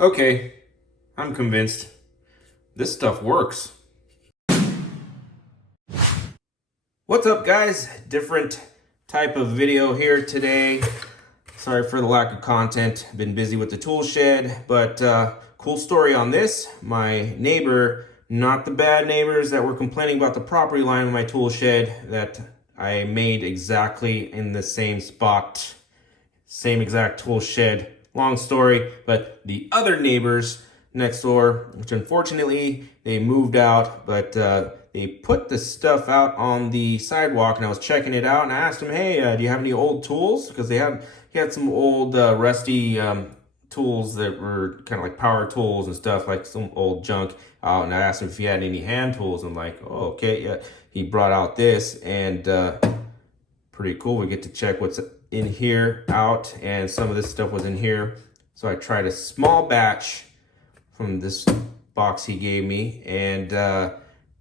Okay, I'm convinced. This stuff works. What's up, guys? Different type of video here today. Sorry for the lack of content. Been busy with the tool shed, but cool story on this. My neighbor, not the bad neighbors that were complaining about the property line of my tool shed that I made exactly in the same spot. Same exact tool shed. Long story, but the other neighbors next door, which unfortunately they moved out, but they put the stuff out on the sidewalk, and I was checking it out, and I asked them, hey, do you have any old tools? Because he had some old rusty tools that were kind of like power tools and stuff, like some old junk out, and I asked him if he had any hand tools. I'm like, oh, okay, yeah. He brought out this, and pretty cool. We get to check what's in here out, and some of this stuff was in here. So I tried a small batch from this box he gave me, and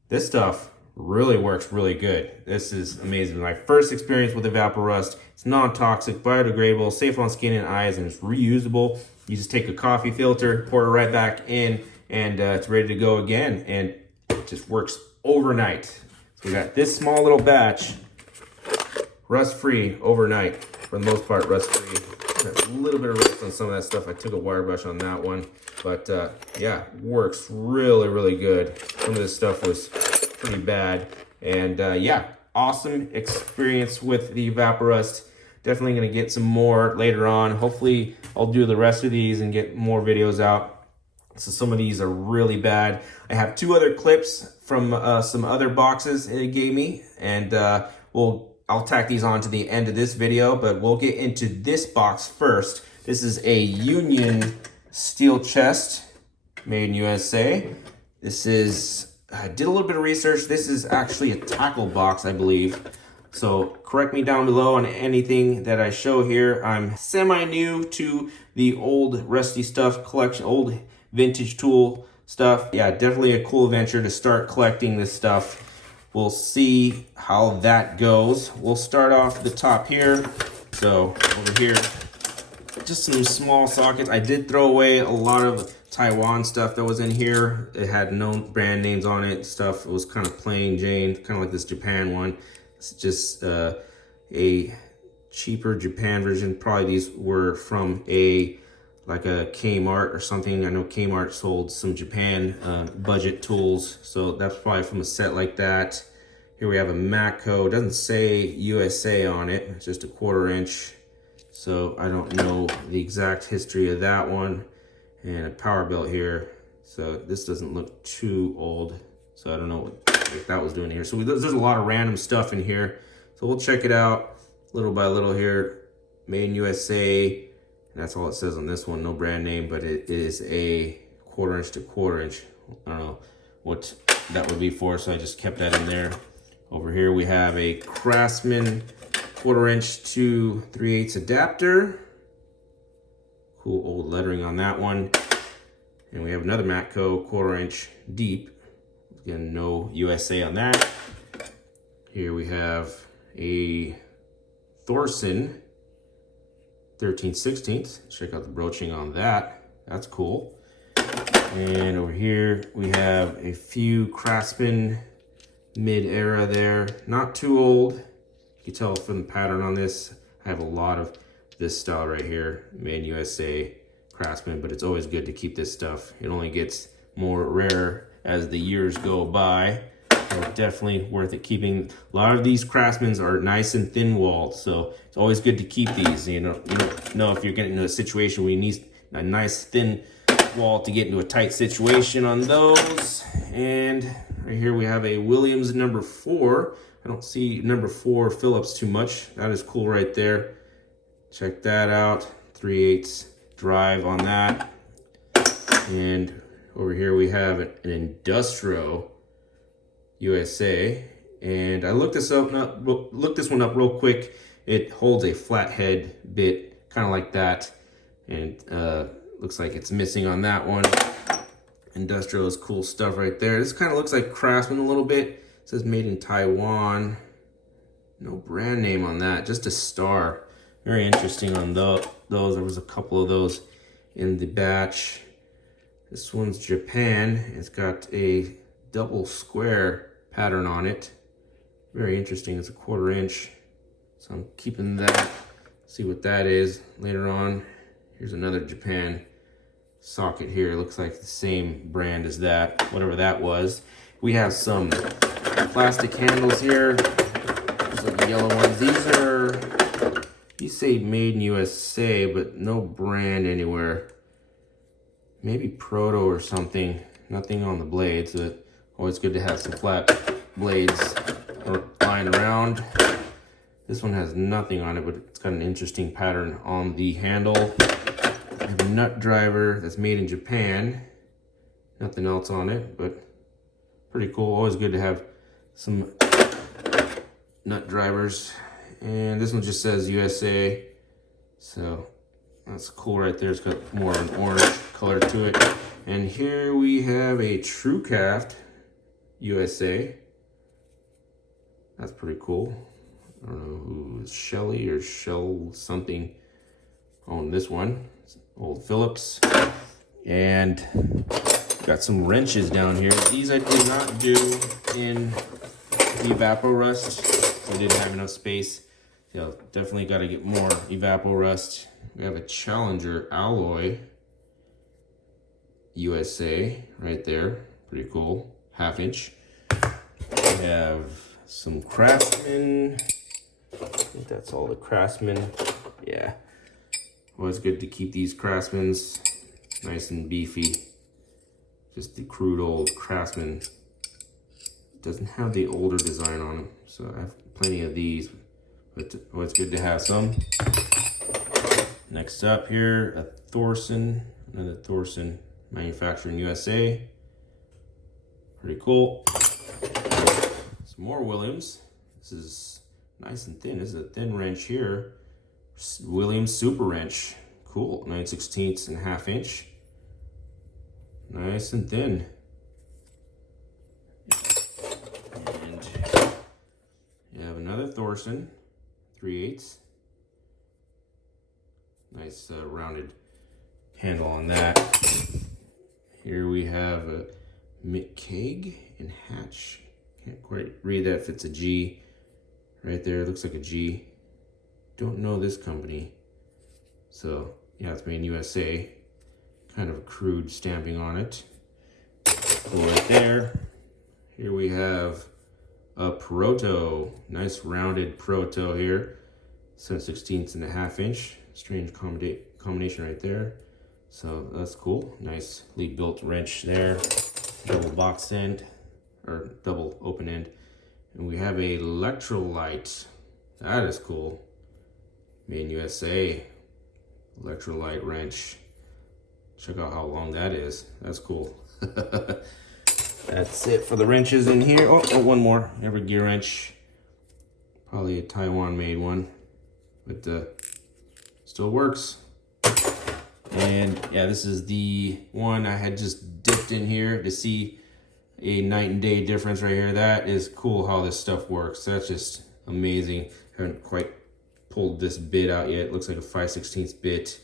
this stuff really works really good. This is amazing. My first experience with Evaporust. It's non-toxic, biodegradable, safe on skin and eyes, and it's reusable. You just take a coffee filter, pour it right back in, and it's ready to go again, and it just works overnight. So we got this small little batch, rust-free overnight. For the most part, rust-free. A little bit of rust on some of that stuff. I took a wire brush on that one, but yeah, works really, really good. Some of this stuff was pretty bad, and yeah, awesome experience with the Evaporust. Definitely gonna get some more later on. Hopefully, I'll do the rest of these and get more videos out. So some of these are really bad. I have two other clips from some other boxes it gave me, and I'll tack these on to the end of this video, but we'll get into this box first. This is a Union steel chest, made in USA. This is, I did a little bit of research. This is actually a tackle box, I believe. So correct me down below on anything that I show here. I'm semi-new to the old rusty stuff collection, old vintage tool stuff. Yeah, definitely a cool venture to start collecting this stuff. We'll see how that goes. We'll start off the top here. So over here, just some small sockets. I did throw away a lot of Taiwan stuff that was in here. It had no brand names on it. Stuff, it was kind of plain Jane, kind of like this Japan one. It's just a cheaper Japan version. Probably these were from like a Kmart or something. I know Kmart sold some Japan budget tools, so that's probably from a set like that. Here we have a Matco. It doesn't say USA on it. It's just a 1/4 inch. So I don't know the exact history of that one. And a power belt here. So this doesn't look too old. So I don't know what that was doing here. So there's a lot of random stuff in here. So we'll check it out little by little here. Made in USA. That's all it says on this one, no brand name, but it is a 1/4 inch to 1/4 inch. I don't know what that would be for, so I just kept that in there. Over here we have a Craftsman 1/4 inch to 3/8 adapter. Cool old lettering on that one. And we have another Matco 1/4 inch deep. Again, no USA on that. Here we have a Thorsen 13/16. Check out the broaching on that. That's cool. And over here we have a few Craftsman mid-era there. Not too old. You can tell from the pattern on this. I have a lot of this style right here, made in USA Craftsman, but it's always good to keep this stuff. It only gets more rare as the years go by. So definitely worth it keeping. A lot of these Craftsmans are nice and thin walled, so it's always good to keep these. You don't know if you're getting into a situation where you need a nice thin wall to get into a tight situation on those. And right here we have a Williams number 4. I don't see number 4 Phillips too much. That is cool right there. Check that out. 3/8 drive on that. And over here we have an Industro USA, and I looked this one up real quick. It holds a flathead bit, kind of like that, and looks like it's missing on that one. Industrial is cool stuff right there. This kind of looks like Craftsman a little bit. It says made in Taiwan. No brand name on that, just a star. Very interesting on those. There was a couple of those in the batch. This one's Japan. It's got a double square pattern on it. Very interesting. It's a 1/4 inch. So I'm keeping that. See what that is later on. Here's another Japan socket here. It looks like the same brand as that, whatever that was. We have some plastic handles here. These are the yellow ones. These say made in USA, but no brand anywhere. Maybe Proto or something. Nothing on the blades, but always good to have some flat blades lying around. This one has nothing on it, but it's got an interesting pattern on the handle. I have a nut driver that's made in Japan. Nothing else on it, but pretty cool. Always good to have some nut drivers. And this one just says USA. So that's cool right there. It's got more of an orange color to it. And here we have a Truecraft USA. That's pretty cool. I don't know who is Shelly or Shell something on this one. It's old Phillips. And got some wrenches down here. These I did not do in Evapo-Rust. I didn't have enough space. So definitely got to get more Evapo-Rust. We have a Challenger alloy USA right there. Pretty cool. 1/2 inch. We have some Craftsman. I think that's all the Craftsman. Yeah. Always good to keep these Craftsmans nice and beefy. Just the crude old Craftsman. Doesn't have the older design on them. So I have plenty of these. But always good to have some. Next up here, a Thorsen. Another Thorsen manufactured in USA. Pretty cool. Some more Williams. This is nice and thin. This is a thin wrench here. Williams Super Wrench. Cool. 9/16 and 1/2 inch. Nice and thin. And you have another Thorsen. 3/8. Nice rounded handle on that. Here we have a McKaig and Hatch. Can't quite read that if it's a G. Right there, it looks like a G. Don't know this company. So, yeah, it's made in USA. Kind of a crude stamping on it. Cool right there. Here we have a Proto. Nice rounded Proto here. 7/16 and 1/2 inch. Strange combination right there. So that's cool. Nicely built wrench there. Double box end, or double open end. And we have a Electrolyte. That is cool. Made in USA. Electrolyte Wrench. Check out how long that is. That's cool. That's it for the wrenches in here. Oh, one more. Every gear wrench. Probably a Taiwan made one. But still works. And yeah, this is the one I had just dipped in here to see a night and day difference right here. That is cool how this stuff works. That's just amazing. Haven't quite pulled this bit out yet. It looks like a 5/16 bit.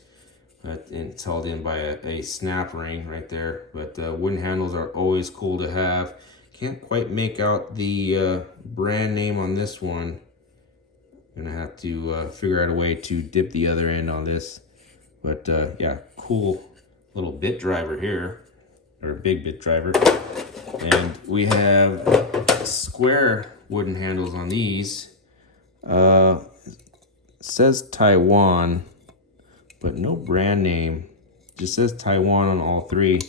And it's held in by a snap ring right there. But wooden handles are always cool to have. Can't quite make out the brand name on this one. Gonna have to figure out a way to dip the other end on this. But yeah, cool little bit driver here, or big bit driver. And we have square wooden handles on these. It says Taiwan, but no brand name. Just says Taiwan on all three.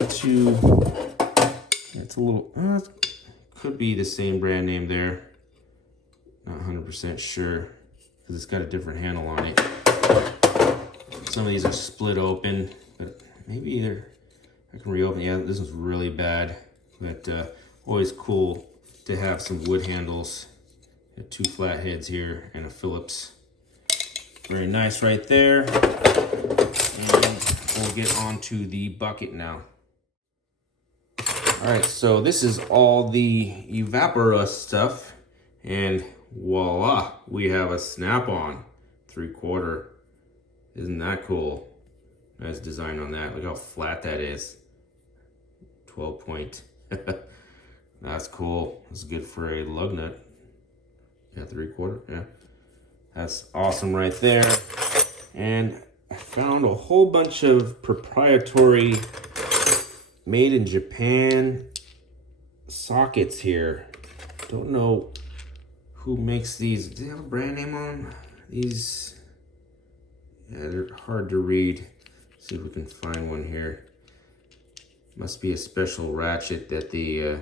It's a little, could be the same brand name there. Not 100% sure, because it's got a different handle on it. Some of these are split open, but maybe I can reopen. Yeah, this one's really bad, but always cool to have some wood handles. Got 2 flat heads here and a Phillips. Very nice right there. And we'll get on to the bucket now. All right, so this is all the Evapo-Rust stuff, and voila, we have a Snap-on 3/4. Isn't that cool? Nice design on that. Look how flat that is. 12 point. That's cool. That's good for a lug nut. Yeah, 3/4. Yeah. That's awesome right there. And I found a whole bunch of proprietary made in Japan sockets here. Don't know who makes these. Do they have a brand name on them? These, yeah, they're hard to read. See if we can find one here. Must be a special ratchet that they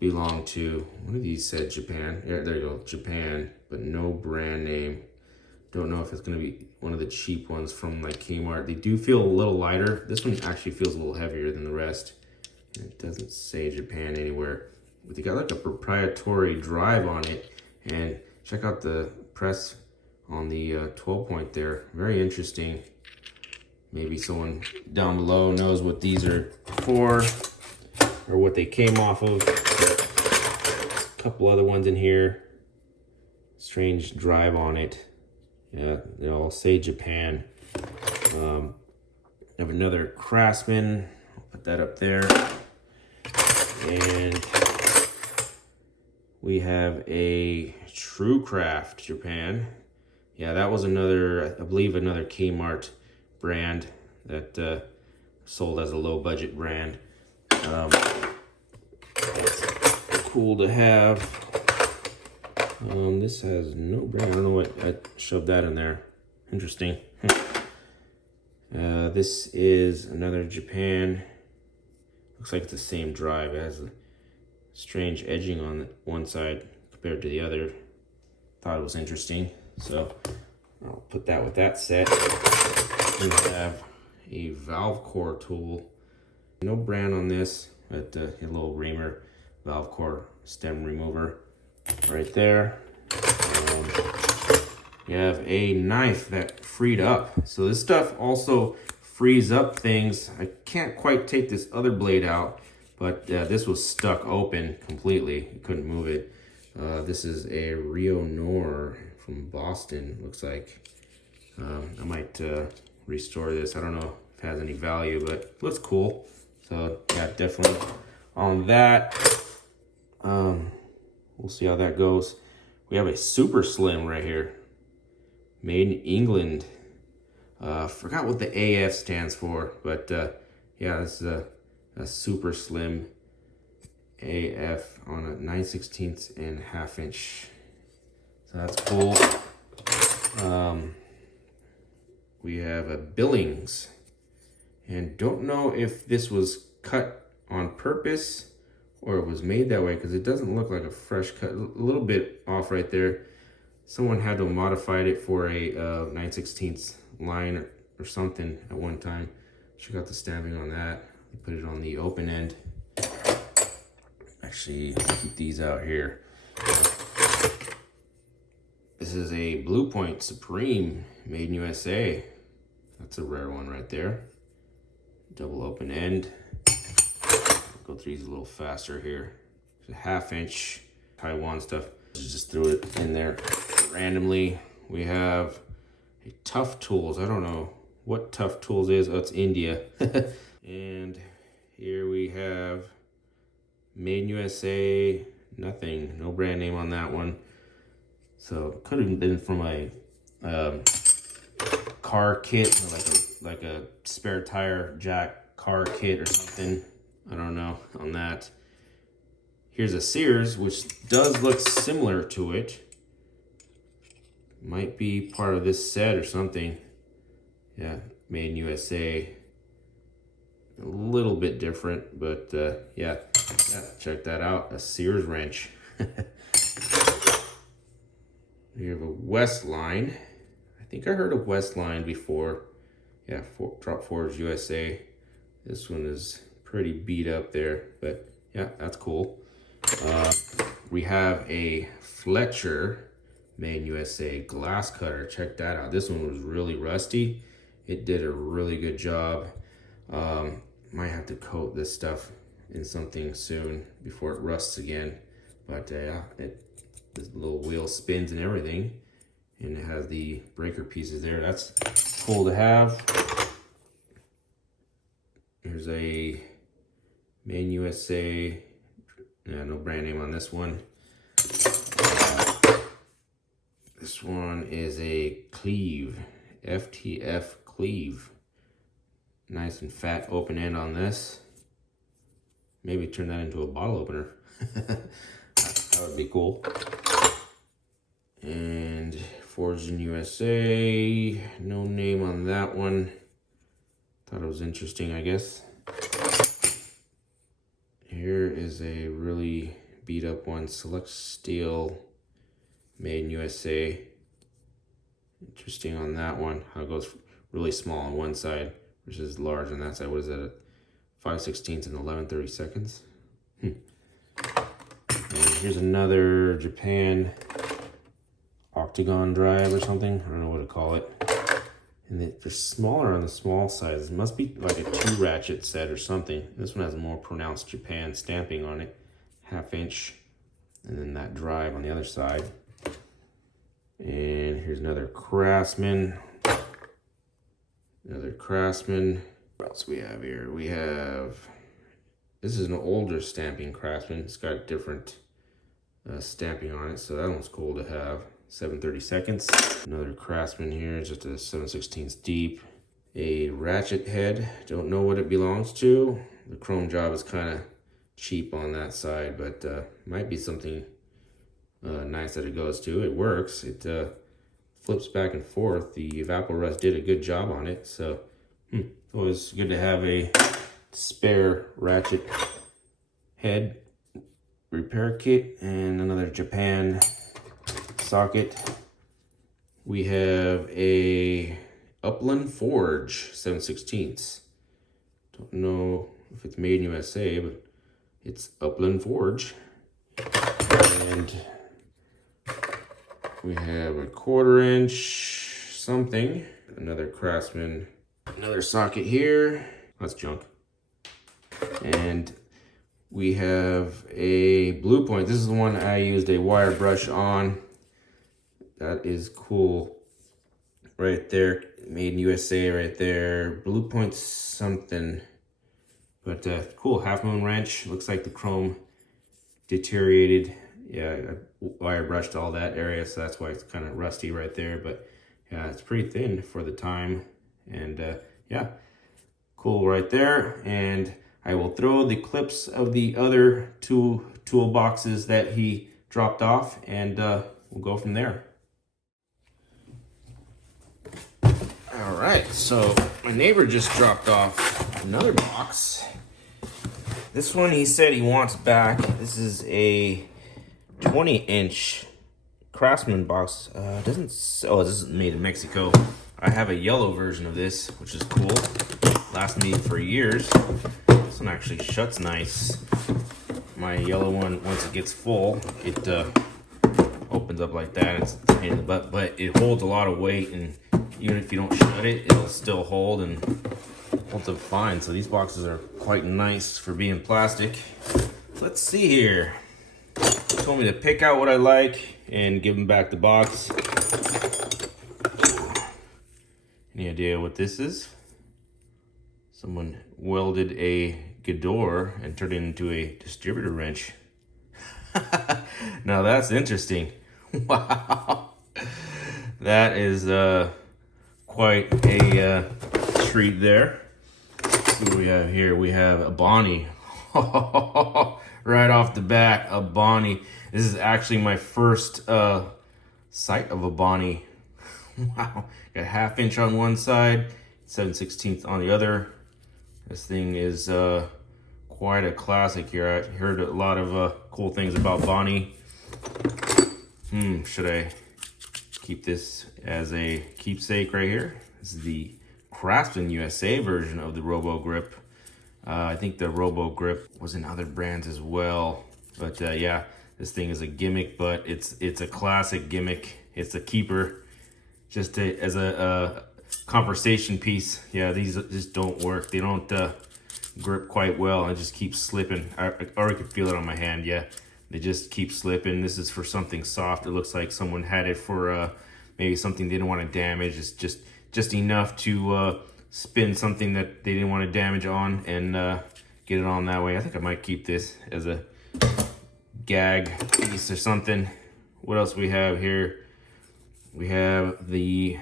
belong to. One of these said Japan. Yeah, there you go, Japan, but no brand name. Don't know if it's gonna be one of the cheap ones from like Kmart. They do feel a little lighter. This one actually feels a little heavier than the rest. And it doesn't say Japan anywhere. But they got like a proprietary drive on it. And check out the press on the 12 point there. Very interesting. Maybe someone down below knows what these are for or what they came off of. There's a couple other ones in here. Strange drive on it. Yeah, they all say Japan. I have another Craftsman. I'll put that up there. And we have a Truecraft Japan. Yeah, that was another, I believe, another Kmart brand that sold as a low budget brand. It's cool to have. This has no brand. I don't know what I shoved that in there. Interesting. This is another Japan. Looks like it's the same drive. It has a strange edging on one side compared to the other. Thought it was interesting, so I'll put that with that set. We have a valve core tool. No brand on this, but a little reamer valve core stem remover right there. You have a knife that freed up. So this stuff also frees up things. I can't quite take this other blade out, but this was stuck open completely. You couldn't move it. This is a Rio Nor from Boston, looks like. I might restore this. I don't know if it has any value, but it looks cool. So yeah, definitely on that. We'll see how that goes. We have a super slim right here. Made in England. Forgot what the AF stands for, but yeah, this is a super slim AF on a 9/16 and 1/2 inch. So that's cool. We have a Billings, and don't know if this was cut on purpose or it was made that way, because it doesn't look like a fresh cut. A little bit off right there. Someone had to modify it for a 9/16 line or something at one time. Check out the stamping on that. They put it on the open end. Actually, keep these out here. This is a Blue Point Supreme, made in USA. That's a rare one right there. Double open end. Go through these a little faster here. It's a 1/2 inch Taiwan stuff. Just threw it in there randomly. We have a Tough Tools. I don't know what Tough Tools is. Oh, it's India. And here we have Made in USA. Nothing. No brand name on that one. So it could have been from a car kit, like a spare tire jack car kit or something. I don't know on that. Here's a Sears, which does look similar to it. Might be part of this set or something. Yeah, made in USA. A little bit different, but yeah, check that out. A Sears wrench. We have a Westline. I think I heard of Westline before. Yeah, Drop Forge USA. This one is pretty beat up there, but yeah, that's cool. We have a Fletcher, made in USA glass cutter. Check that out. This one was really rusty. It did a really good job. Might have to coat this stuff in something soon before it rusts again. But yeah, this little wheel spins and everything, and it has the breaker pieces there. That's cool to have. Here's a Made in USA. Yeah, no brand name on this one. This one is a Cleave, FTF Cleave. Nice and fat open end on this. Maybe turn that into a bottle opener. That would be cool. And forged in USA. No name on that one. Thought it was interesting, I guess. Here is a really beat up one. Select Steel, Made in USA. Interesting on that one. How it goes really small on one side versus large on that side. What is that? 5/16 and 11/32. And here's another Japan octagon drive or something. I don't know what to call it. And they're smaller on the small size. It must be like a 2 ratchet set or something. This one has a more pronounced Japan stamping on it. 1/2 inch. And then that drive on the other side. And here's another Craftsman. Another Craftsman. What else we have here? We have, this is an older stamping Craftsman. It's got different stamping on it, so that one's cool to have. 7/32. Another Craftsman here, just a 7/16 deep. A ratchet head. Don't know what it belongs to. The chrome job is kind of cheap on that side, but might be something nice that it goes to. It works. It flips back and forth. The Evapo-Rust did a good job on it, so it's always good to have a spare ratchet head repair kit. And another Japan socket. We have a Upland Forge 7/16. Don't know if it's made in USA, but it's Upland Forge. And we have a 1/4 inch something. Another Craftsman. Another socket here. That's junk. And we have a Blue Point. This is the one I used a wire brush on. That is cool. Right there. Made in USA right there. Blue Point something. But cool. Half Moon wrench. Looks like the chrome deteriorated. Yeah, I wire brushed all that area, so that's why it's kind of rusty right there. But yeah, it's pretty thin for the time. And yeah, cool right there. And I will throw the clips of the other 2 toolboxes that he dropped off, and we'll go from there. All right, so my neighbor just dropped off another box. This one he said he wants back. This is a 20-inch Craftsman box. Oh, this is made in Mexico. I have a yellow version of this, which is cool. Lasts me for years. This one actually shuts nice. My yellow one, once it gets full, it opens up like that. It's a pain in the butt, but it holds a lot of weight, and even if you don't shut it, it'll still hold and holds up fine. So these boxes are quite nice for being plastic. Let's see here. He told me to pick out what I like and give him back the box. Any idea what this is? Someone welded a Gador and turned it into a distributor wrench. Now that's interesting. Wow. That is quite a treat there. Let's see what we have here. We have a Bonney. Right off the bat, a Bonney. This is actually my first sight of a Bonney. Wow. Got 1/2 inch on one side, 7/16 on the other. This thing is quite a classic here. I heard a lot of cool things about Bonney. Should I keep this as a keepsake right here? This is the Craftsman USA version of the Robo grip. I think the Robo grip was in other brands as well. But yeah, this thing is a gimmick, but it's a classic gimmick. It's a keeper, just as a conversation piece. Yeah, these just don't work. They don't grip quite well. It just keeps slipping. I already could feel it on my hand. Yeah, they just keep slipping. This is for something soft. It looks like someone had it for maybe something they didn't want to damage. It's just enough to spin something that they didn't want to damage on and get it on that way. I think I might keep this as a gag piece or something. What else we have here? We have the,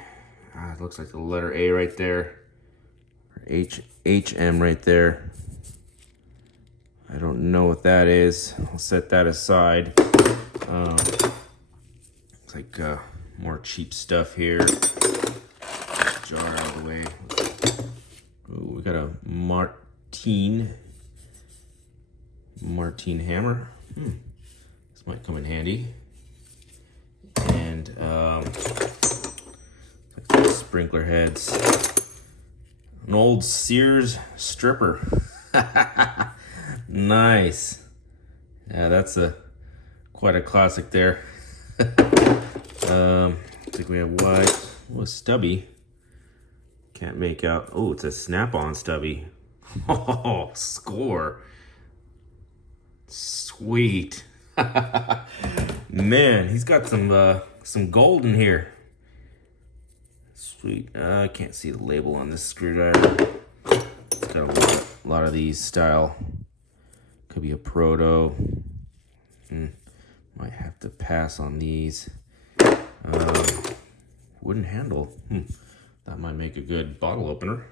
it looks like the letter A right there. HM right there. I don't know what that is. I'll set that aside. Looks like more cheap stuff here. Jar out of the way. Ooh, we got a Martine hammer. This might come in handy. And like sprinkler heads. An old Sears stripper. Nice. Yeah, that's quite a classic there. I think we have white. Oh, stubby. Can't make out. Oh, it's a Snapon stubby. Oh, score. Sweet. Man, he's got some gold in here. Sweet. I can't see the label on this screwdriver. It's got a lot of these style. Could be a Proto. Might have to pass on these. Wooden handle. That might make a good bottle opener.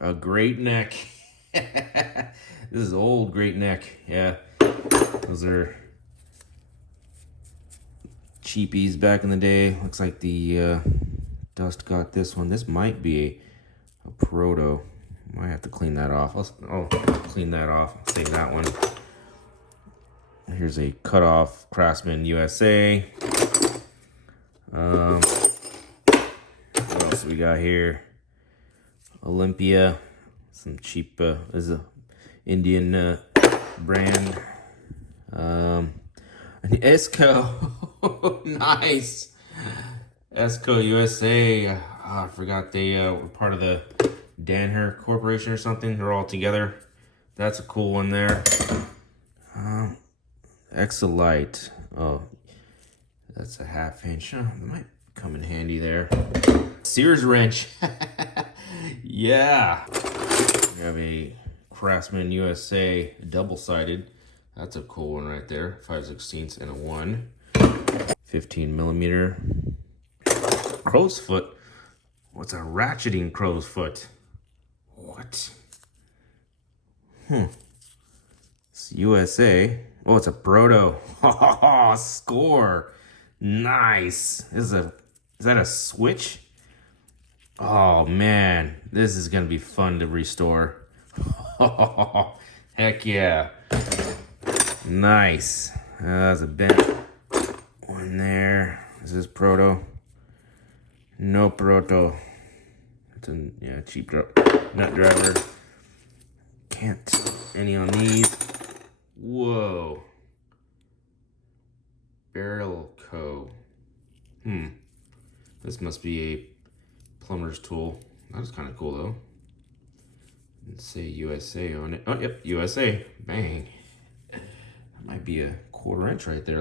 A great neck. This is old great neck. Yeah, those are cheapies back in the day. Looks like the dust got this one. This might be a Proto. Might have to clean that off. I'll clean that off. I'll save that one. Here's a cutoff Craftsman USA. What else we got here? Olympia. Some cheap, this is a Indian brand. An Esco. Nice. Esco USA. I forgot they were part of the Danher Corporation or something. They're all together. That's a cool one there. Exolite. Oh, that's a 1/2 inch. That might come in handy there. Sears Wrench. Yeah. We have a Craftsman USA double-sided. That's a cool one right there. 5/16 and a 1. 15 millimeter. Crow's foot. What's a ratcheting crow's foot? What? It's USA. Oh, it's a Proto. Oh, score. Nice. Is that a switch? Oh man, this is gonna be fun to restore. Heck yeah. Nice. That's a bent one there. Is this Proto? No Proto. It's a cheap nut driver. Can't tell any on these. Whoa. Barrel Co. This must be a plumber's tool. That was kind of cool though. Let's say USA on it. Oh, yep, USA. Bang. That might be a 1/4 inch right there.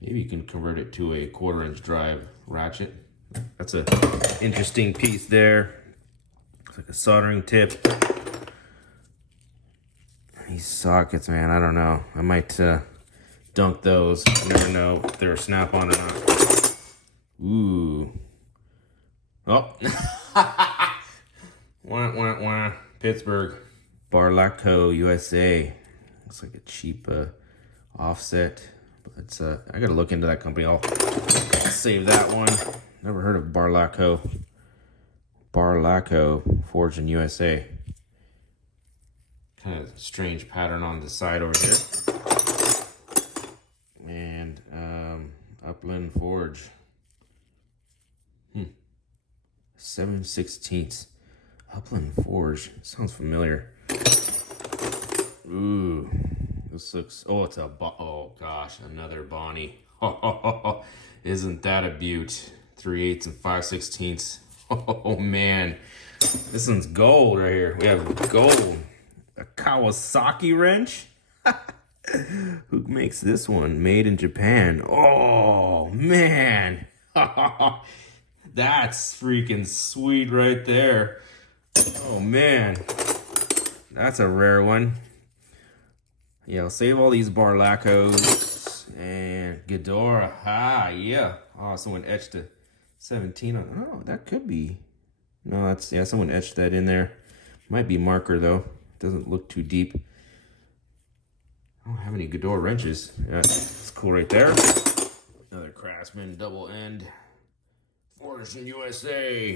Maybe you can convert it to a 1/4 inch drive ratchet. That's a interesting piece there. It's like a soldering tip. These sockets, man, I don't know. I might dunk those. I never know if they're Snap-on or not. Ooh. Oh. Wah. Pittsburgh. Barlaco USA. Looks like a cheap offset. But I gotta look into that company. I'll save that one. Never heard of Barlaco. Barlaco, forged in USA. Kind of strange pattern on the side over here. And Upland Forge. 7/16. Upland Forge. Sounds familiar. Ooh. This looks... Oh, it's a... Oh, gosh. Another Bonney. Isn't that a beaut? 3/8 and 5/16. Oh, man. This one's gold right here. We have gold. A Kawasaki wrench? Who makes this one? Made in Japan. Oh, man. That's freaking sweet right there. Oh man, that's a rare one. Yeah, I'll save all these Barlacos and Ghidorah. Ah, yeah. Oh, someone etched a 17 on. Oh, that could be. No, that's, yeah, someone etched that in there. Might be marker though. Doesn't look too deep. I don't have any Ghidorah wrenches. Yeah, it's cool right there. Another Craftsman double end. Thorsen USA.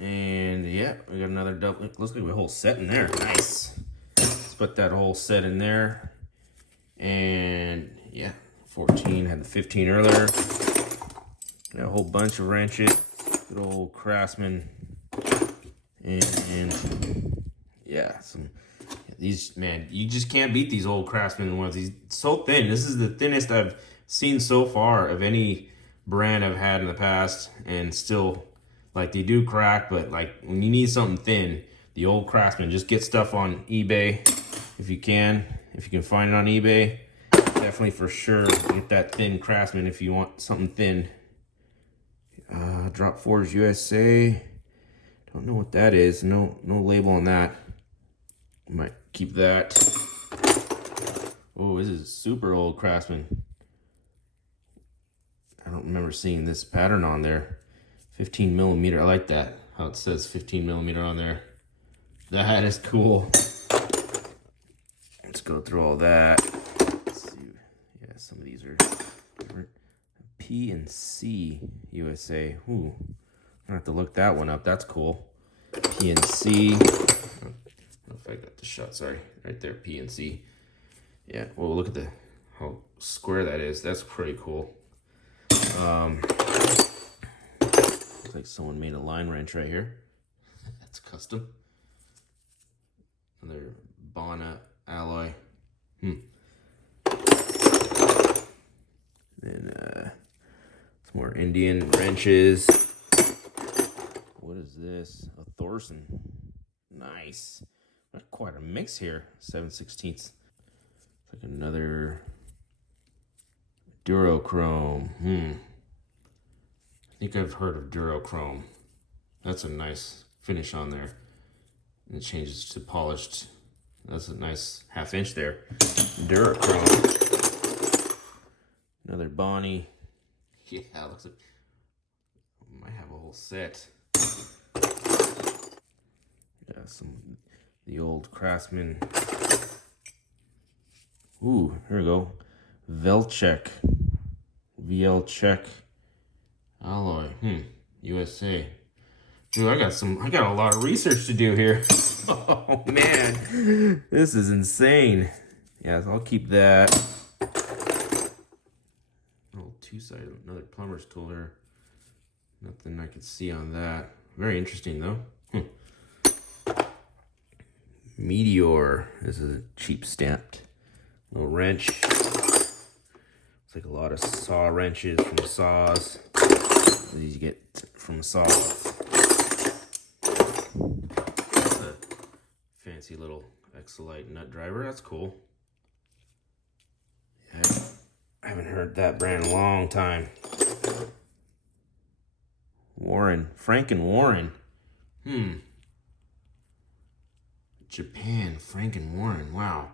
And yeah, we got another double. Looks like a whole set in there. Nice. Let's put that whole set in there. And yeah, 14. Had the 15 earlier. Got a whole bunch of wrenches. Good old Craftsman. And yeah, these, man, you just can't beat these old Craftsman ones. He's so thin. This is the thinnest I've seen so far of any brand I've had in the past, and still, like, they do crack, but like when you need something thin, the old Craftsman, just get stuff on eBay if you can find it on eBay. Definitely for sure get that thin Craftsman if you want something thin. Drop Forge USA. Don't know what that is. No label on that. Might keep that. Oh, this is super old Craftsman. I don't remember seeing this pattern on there. 15 millimeter. I like that. How it says 15 millimeter on there. That is cool. Let's go through all that. Let's see. Yeah, some of these are different. P and C USA. Ooh, I have to look that one up. That's cool. P and C. I don't know if I got the shot. Sorry, right there. P and C. Yeah. Well, look at how square that is. That's pretty cool. Looks like someone made a line wrench right here. That's custom. Another Bonney alloy. Then some more Indian wrenches. What is this? A Thorsen. Nice. Got quite a mix here. 7/16. It's like another Durochrome. I think I've heard of Durochrome. That's a nice finish on there. And it changes to polished. That's a nice 1/2 inch there. Durochrome. Another Bonney. Yeah, looks like I might have a whole set. Yeah, the old Craftsman. Ooh, here we go. Velchek. VL-Check alloy. USA. Dude, I got a lot of research to do here. Oh man, this is insane. Yeah, so I'll keep that. Oh, two-sided, another plumber's tool here. Nothing I could see on that. Very interesting though. Meteor. This is a cheap stamped little wrench. Looks like a lot of saw wrenches from saws. These you get from saws. That's a fancy little Electrolyte nut driver. That's cool. Yeah, I haven't heard that brand in a long time. Warren. Frank and Warren. Japan. Frank and Warren. Wow.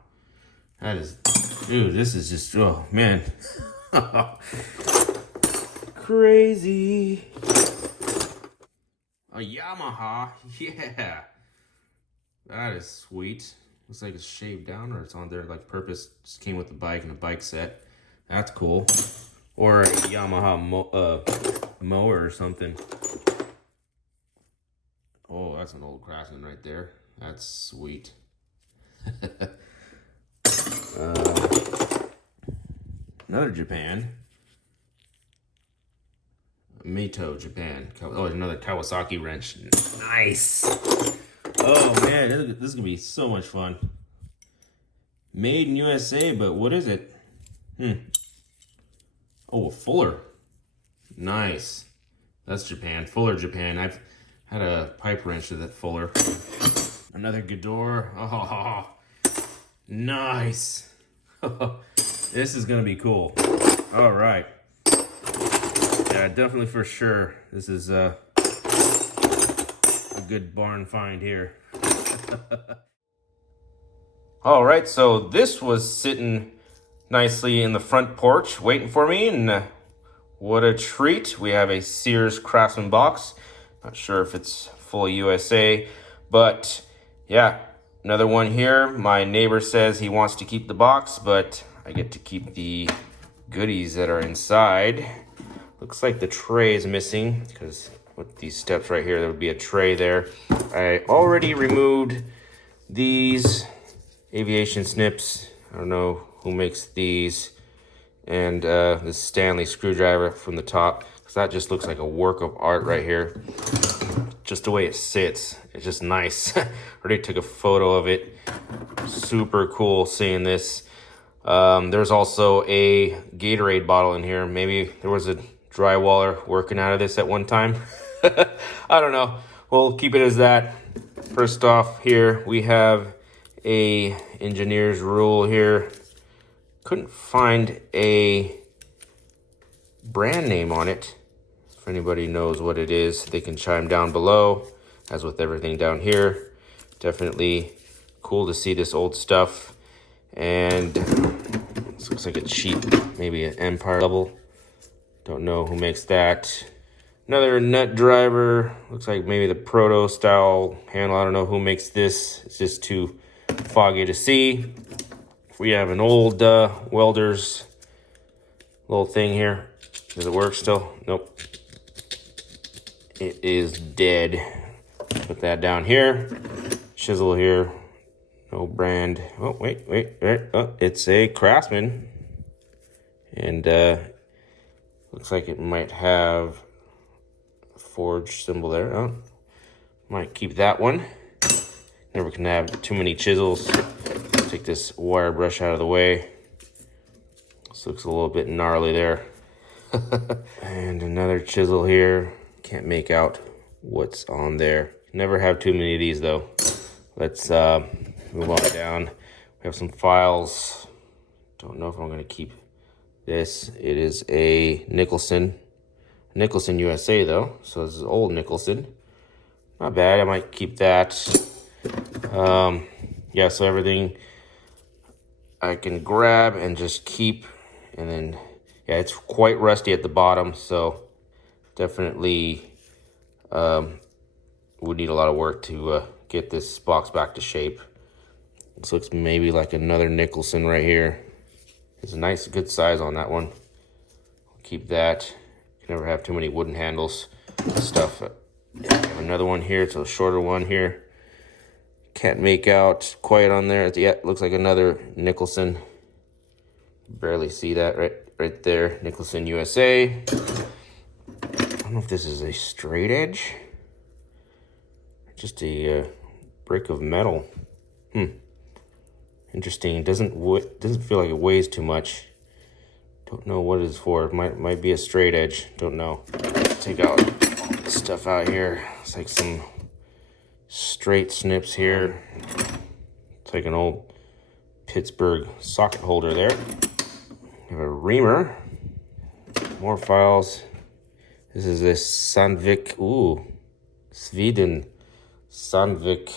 That is... Dude, this is just... Oh, man. Crazy. A Yamaha. Yeah. That is sweet. Looks like it's shaved down, or it's on there like purpose. Just came with the bike and a bike set. That's cool. Or a Yamaha mower or something. Oh, that's an old Craftsman right there. That's sweet. Another Japan. Mito, Japan. Oh, another Kawasaki wrench. Nice. Oh man, this is gonna be so much fun. Made in USA, but what is it? Oh, a Fuller. Nice. That's Japan. Fuller, Japan. I've had a pipe wrench with that Fuller. Another Ghidorah. Oh, nice. This is gonna be cool. All right. Yeah, definitely for sure. This is a good barn find here. All right, so this was sitting nicely in the front porch waiting for me, and what a treat. We have a Sears Craftsman Box. Not sure if it's full USA, but yeah, another one here. My neighbor says he wants to keep the box, but I get to keep the goodies that are inside. Looks like the tray is missing, because with these steps right here, there would be a tray there. I already removed these aviation snips. I don't know who makes these. And this Stanley Screwdriver from the top, because that just looks like a work of art right here. Just the way it sits, it's just nice. Already took a photo of it. Super cool seeing this. There's also a Gatorade bottle in here. Maybe there was a drywaller working out of this at one time. I don't know. We'll keep it as that. First off here, we have a engineer's rule here. Couldn't find a brand name on it. If anybody knows what it is, they can chime down below. As with everything down here, definitely cool to see this old stuff. And this looks like a cheap, maybe an Empire level. Don't know who makes that. Another nut driver. Looks like maybe the Proto style handle. I don't know who makes this. It's just too foggy to see. We have an old welder's little thing here. Does it work still? Nope. It is dead. Put that down here. Chisel here. No brand. Oh, wait. Oh, it's a Craftsman. And looks like it might have a forge symbol there. Oh, might keep that one. Never can have too many chisels. Take this wire brush out of the way. This looks a little bit gnarly there. And another chisel here. Can't make out what's on there. Never have too many of these though. Let's move on down. We have some files. Don't know if I'm gonna keep this. It is a Nicholson USA though. So this is old Nicholson. Not bad, I might keep that. Yeah, so everything I can grab and just keep, and then yeah, it's quite rusty at the bottom, so definitely would need a lot of work to get this box back to shape. This looks maybe like another Nicholson right here. It's a nice, good size on that one. Keep that. You can never have too many wooden handles. Stuff. I have another one here. It's a shorter one here. Can't make out quite on there. Yeah, looks like another Nicholson. Barely see that right there. Nicholson USA. I don't know if this is a straight edge. Just a brick of metal. Interesting. It doesn't feel like it weighs too much. Don't know what it is for. It might be a straight edge. Don't know. Take out all this stuff out here. It's like some straight snips here. It's like an old Pittsburgh socket holder there. We have a reamer. More files. This is a Sandvik. Ooh, Sweden. Sandvik.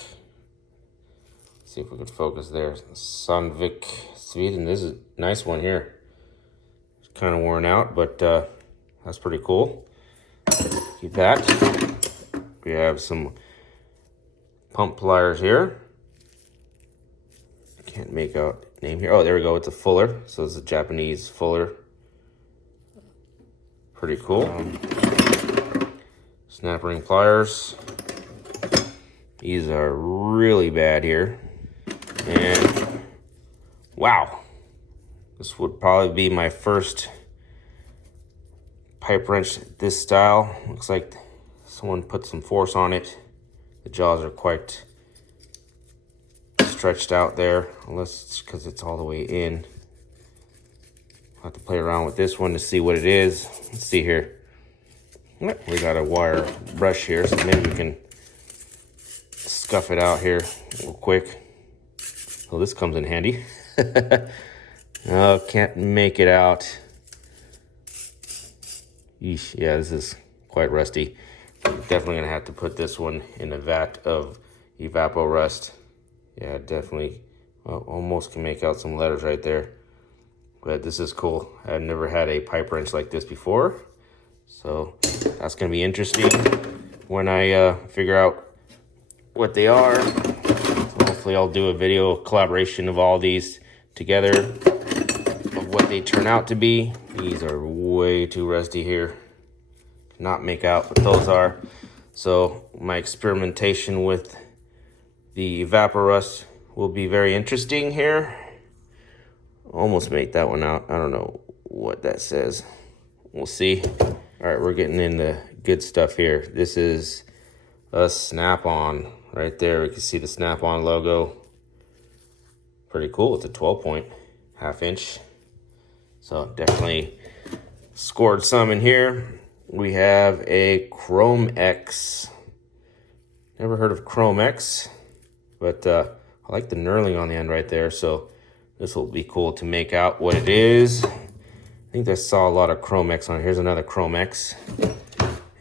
Let's see if we can focus there. Sandvik, Sweden. This is a nice one here. It's kind of worn out, but that's pretty cool. Keep that. We have some pump pliers here. Can't make out name here. Oh, there we go. It's a Fuller. So it's a Japanese Fuller. Pretty cool. Snap ring pliers. These are really bad here. And wow, this would probably be my first pipe wrench this style. Looks like someone put some force on it. The jaws are quite stretched out there, unless it's because it's all the way in. I'll have to play around with this one to see what it is. Let's see here. We got a wire brush here, so maybe we can scuff it out here real quick. Oh, this comes in handy. Oh, can't make it out. Yeesh, yeah, this is quite rusty. I'm definitely gonna have to put this one in a vat of Evapor Rust. Yeah, definitely. Well, almost can make out some letters right there. But this is cool. I've never had a pipe wrench like this before. So that's gonna be interesting when I figure out what they are. So hopefully I'll do a video collaboration of all these together of what they turn out to be. These are way too rusty here. Cannot make out what those are. So my experimentation with the Evapor Rust will be very interesting here. Almost made that one out. I don't know what that says. We'll see. All right, we're getting into good stuff here. This is a Snapon right there. You can see the Snapon logo. Pretty cool. It's a 12-point, half-inch. So definitely scored some in here. We have a Chrome X. Never heard of Chrome X, but I like the knurling on the end right there. So this will be cool to make out what it is. I think I saw a lot of Chrome X on. Here's another Chrome X.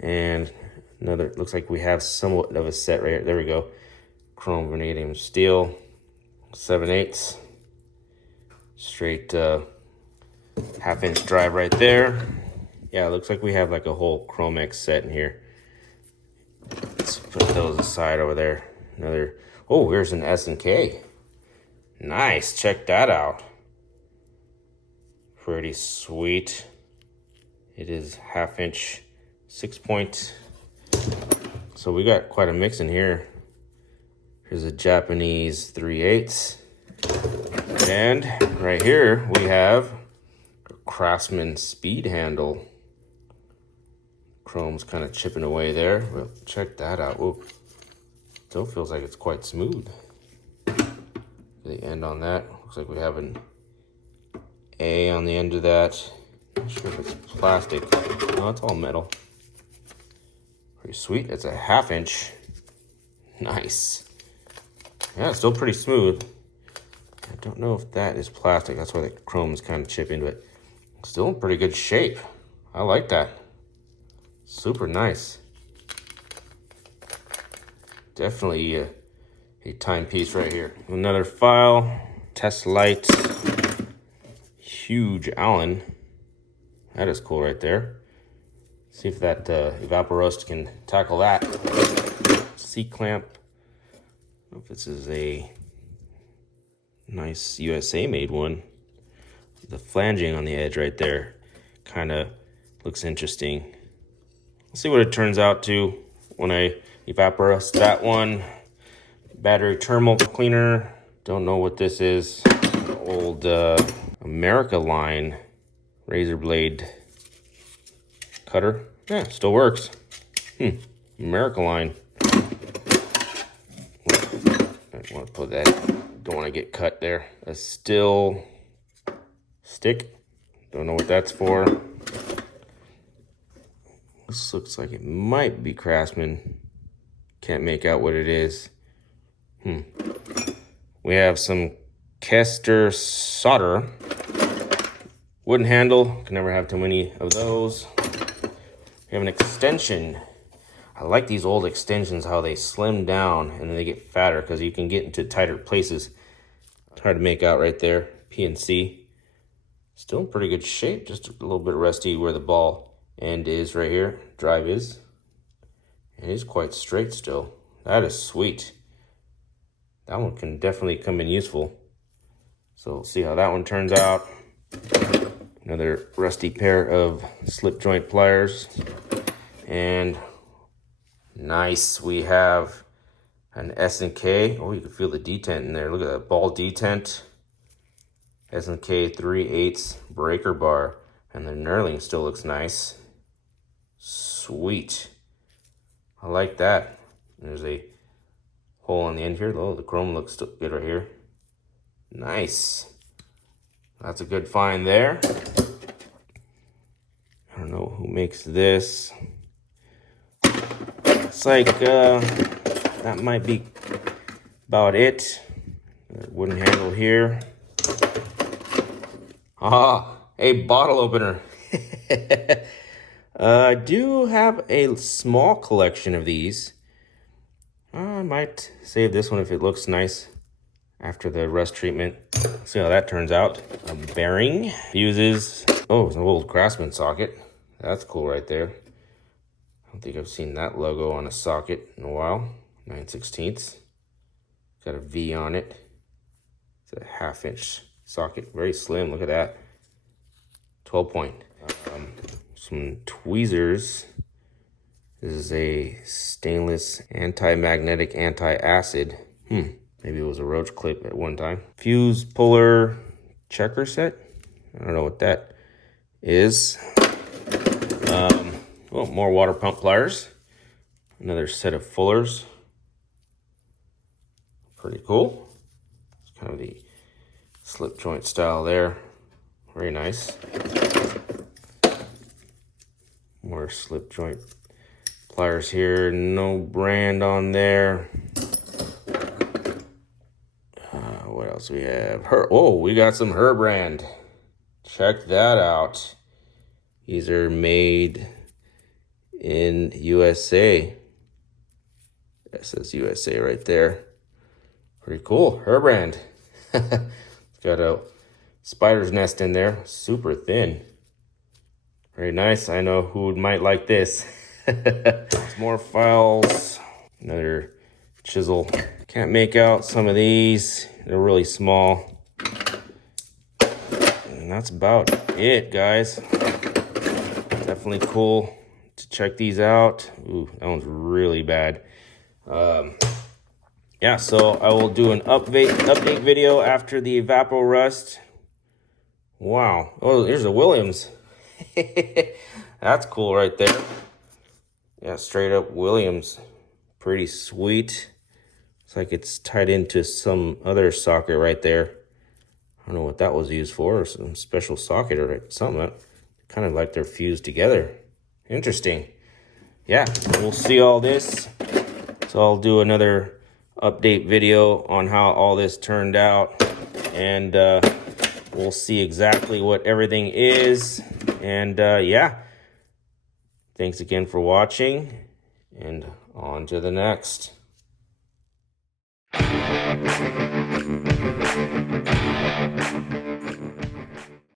And another, looks like we have somewhat of a set right here. There we go. Chrome vanadium steel, 7/8. Straight half-inch drive right there. Yeah, it looks like we have like a whole Chrome X set in here. Let's put those aside over there. Another, oh, here's an S&K. Nice, check that out. Pretty sweet. It is half-inch, 6-point. So we got quite a mix in here. Here's a Japanese 3/8. And right here we have a Craftsman speed handle. Chrome's kind of chipping away there. Well, check that out. Whoa. Still feels like it's quite smooth. The end on that. Looks like we have an A on the end of that. Not sure if it's plastic. No, it's all metal. Pretty sweet. It's a half-inch. Nice. Yeah, it's still pretty smooth. I don't know if that is plastic. That's why the chrome is kind of chipping into it. Still in pretty good shape. I like that. Super nice. Definitely a timepiece right here. Another file. Test-Lite. Huge Allen. That is cool right there. See if that Evapor Rust can tackle that. C-clamp. I don't know if this is a nice USA made one. The flanging on the edge right there kind of looks interesting. Let's see what it turns out to when I Evapor Rust that one. Battery thermal cleaner. Don't know what this is. Old America line razor blade cutter. Yeah, still works. America line. I want to put that. Don't want to get cut there. A still stick. Don't know what that's for. This looks like it might be Craftsman. Can't make out what it is. We have some Kester solder. Wooden handle. Can never have too many of those. We have an extension. I like these old extensions, how they slim down and then they get fatter because you can get into tighter places. It's hard to make out right there. PNC. Still in pretty good shape. Just a little bit rusty where the ball end is right here. Drive is. It is quite straight still. That is sweet. That one can definitely come in useful. So we'll see how that one turns out. Another rusty pair of slip joint pliers. And nice, we have an S&K. Oh, you can feel the detent in there. Look at that ball detent. S&K 3/8 breaker bar. And the knurling still looks nice. Sweet. I like that. There's a hole on the end here. Oh, the chrome looks good right here. Nice. That's a good find there. I don't know who makes this. It's like, that might be about it. Wooden handle here. Ah, a bottle opener. I do have a small collection of these. I might save this one if it looks nice after the rust treatment. See how that turns out. A bearing, fuses. Oh, it's an old Craftsman socket. That's cool right there. I don't think I've seen that logo on a socket in a while. 9/16. Got a V on it. It's a 1/2-inch socket. Very slim. Look at that. 12-point. Some tweezers. This is a stainless anti-magnetic anti-acid. Maybe it was a roach clip at one time. Fuse puller checker set. I don't know what that is. Oh, more water pump pliers. Another set of fullers. Pretty cool. It's kind of the slip joint style there. Very nice. More slip joint pliers here. No brand on there. What else we have? We got some Her brand. Check that out. These are made in USA. That says USA right there. Pretty cool. Her brand. It's got a spider's nest in there. Super thin. Very nice. I know who might like this. More files. Another chisel. Can't make out some of these. They're really small. And that's about it, guys. Definitely cool to check these out. Ooh, that one's really bad. Yeah, so I will do an update video after the Evapor Rust. Wow. Oh, here's a Williams. That's cool right there. Yeah, straight up Williams. Pretty sweet. Looks like it's tied into some other socket right there. I don't know what that was used for, or some special socket or something. Kind of like they're fused together. Interesting. Yeah, we'll see all this. So I'll do another update video on how all this turned out. And we'll see exactly what everything is. And yeah, thanks again for watching. And on to the next.